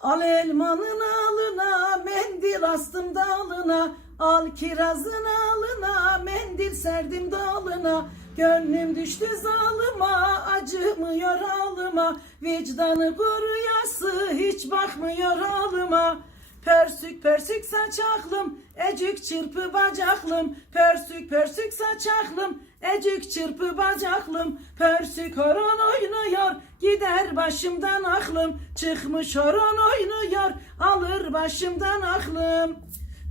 Al elmanın alına, mendil astım dalına. Al kirazın alına, mendil serdim dalına. Gönlüm düştü zalıma, acımıyor alıma. Vicdanı kuruyası, hiç bakmıyor halıma. Pörsük pörsük saç aklım, ecük çırpı bacaklım. Pörsük pörsük saç aklım, ecük çırpı bacaklım. Pörsük horon oynuyor, gider başımdan aklım. Çıkmış horon oynuyor, alır başımdan aklım.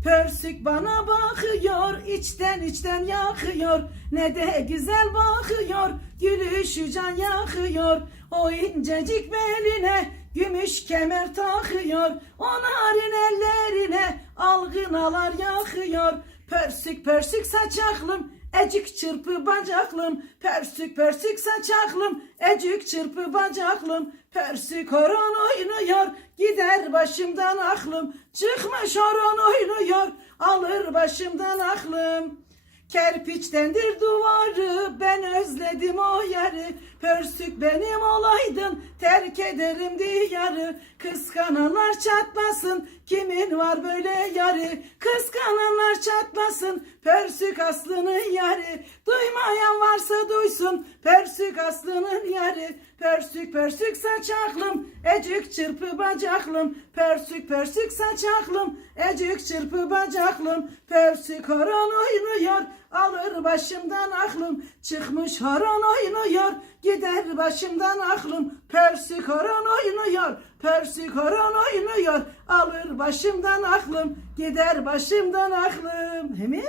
Pörsük bana bakıyor, içten içten yakıyor. Ne de güzel bakıyor, gülüşü can yakıyor. O incecik beline gümüş kemer takıyor. O narin ellerine algınalar yakıyor. Pörsük pörsük saçaklım, ecik çırpı bacaklım. Pörsük pörsük saçaklım, ecik çırpı bacaklım. Pörsük horon oynuyor, gider başımdan aklım. Çıkmış horon oynuyor, alır başımdan aklım. Kerpiçtendir duvarı ben özledim o yeri Pörsük benim olaydın terk ederim diyarı. Kıskananlar çatlasın kimin var böyle yarı? Kıskananlar çatlasın pörsük aslının yarı. Duymayan varsa duysun pörsük aslının yarı Pörsük pörsük saç aklım ecik çırpı bacaklım. Pörsük pörsük saç aklım ecik çırpı bacaklım. Pörsük horon oynuyor alır başımdan aklım. Çıkmış horon oynuyor gider başımdan aklım. Pörsük horon oynuyor Pörsük horon oynuyor alır başımdan aklım. Gider başımdan aklım. Hemin